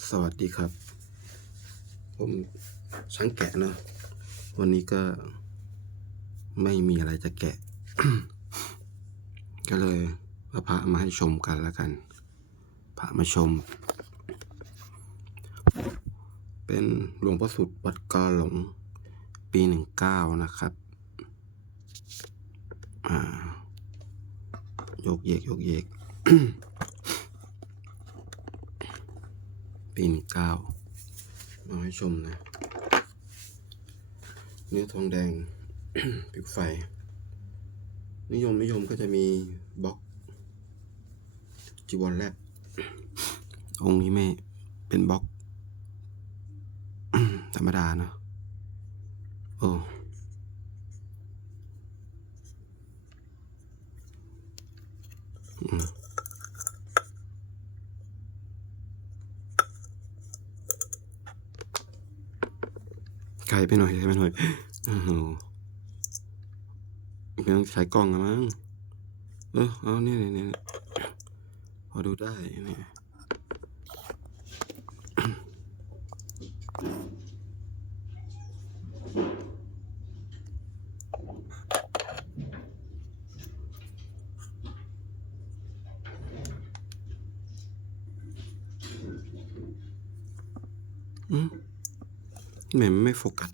สวัสดีครับ ผมช่างแกะเนอะวันนี้ก็ไม่มีอะไรจะแกะ ก็เลยเอาพระมาให้ชมกันแล้วกัน พระมาชม เป็นหลวงพ่อสุดวัดกาหลง ปีหนึ่งเก้านะครับ อ่า โยกเยกโยกเยก ปีหนึ่งเก้ามาให้ชมนะ เนื้อทองแดงผิวไฟ นิยมนิยมก็จะมีบล็อก จีวรแรก องค์นี้ไม่เป็นบล็อกธรรมดาเนอะโอ้อืม ไกลไปหน่อยไกลไปหน่อยโอ้โหไม่ต้องใช้กล้องแล้วมั้ง เออเอาเนี่ยเนี่ยพอดูได้เนี่ยอืม ทำไมมันไม่โฟกัส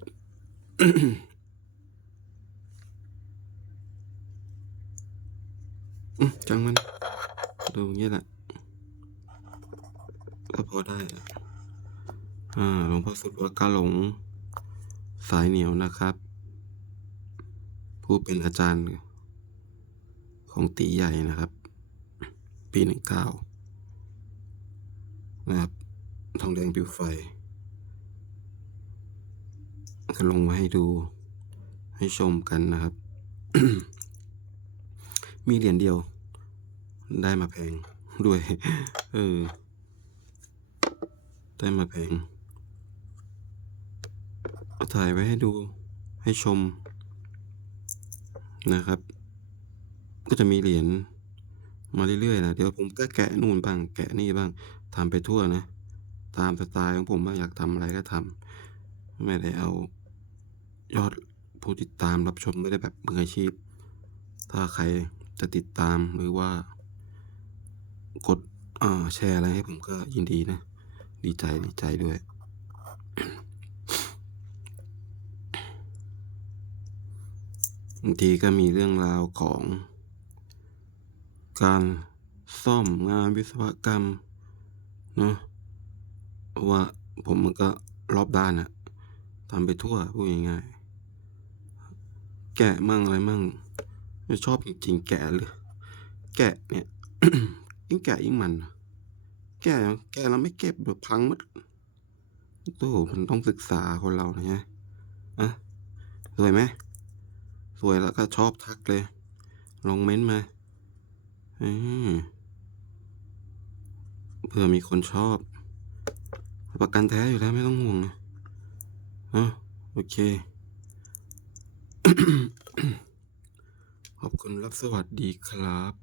จังมัน ดูอย่างนี้แหละก็พอได้อะอ่าหลวงพ่อสุดวัดกาหลง สายเหนียวนะครับ ผู้เป็นอาจารย์ของตีใหญ่นะครับ ปีหนึ่งเก้านะครับ ทองแดงปิวไฟ ก็ลงมาให้ดูให้ชมกันนะครับ มีเหรียญเดียว ได้มาแพงด้วย เออ ได้มาแพงถ่ายไว้ให้ดูให้ชมนะครับ ก็จะมีเหรียญมาเรื่อยๆนะเดี๋ยวผมก็แกะนู่นบ้าง แกะนี่บ้างทำไปทั่วนะ ตามสไตล์ของผมว่าอยากทำอะไรก็ทำ ไม่ได้เอายอดผู้ติดตามรับชมไม่ได้แบบมืออาชีพ ถ้าใครจะติดตามหรือว่า กดแชร์อะไรให้ผมก็ยินดีนะ ดีใจดีใจด้วย บางทีก็มีเรื่องราวของ การซ่อมงานวิศวกรรมเนาะเพราะว่าผมมันก็รอบด้านอะ ทำไปทั่วพูดง่ายๆแกะมั่งอะไรมั่งไม่ชอบจริงๆแกะเลยแกะเนี่ยยิ่งแกะยิ่งมัน แกะแกะแล้วไม่เก็บเดี๋ยวพังหมดโอ้โหมันต้องศึกษาคนเรานะฮะอะสวยไหมสวยแล้วก็ชอบทักเลย ลองเม้นต์มาเผื่อมีคนชอบ ประกันแท้อยู่แล้วไม่ต้องห่วงนะ อะโอเค ขอบคุณรับสวัสดีครับ